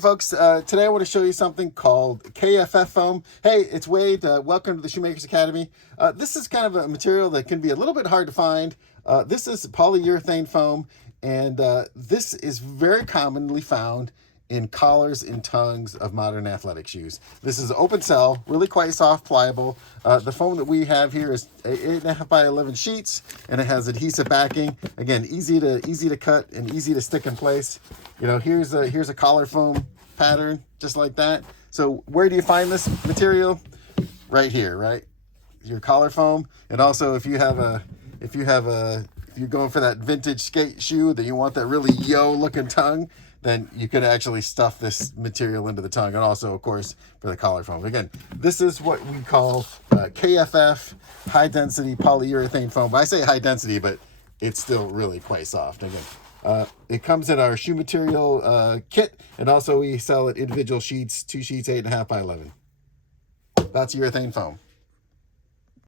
Folks, today I want to show you something called KFF foam. Hey, it's Wade. Welcome to the Shoemakers Academy. This is kind of a material that can be a little bit hard to find. This is polyurethane foam, and this is very commonly found in collars and tongues of modern athletic shoes. This is open cell, really quite soft, pliable. The foam that we have here is 8.5 by 11 sheets, and it has adhesive backing. Again, easy to cut and easy to stick in place. You know, here's a collar foam pattern, just like that. So where do you find this material? Right here, right? Your collar foam. And also if you're going for that vintage skate shoe that you want that really yo looking tongue, then you could actually stuff this material into the tongue, and also, of course, for the collar foam. Again, this is what we call KFF, high density polyurethane foam. I say high density, but it's still really quite soft. Again, it comes in our shoe material kit, and also we sell it individual sheets, 2 sheets, 8.5 by 11. That's urethane foam.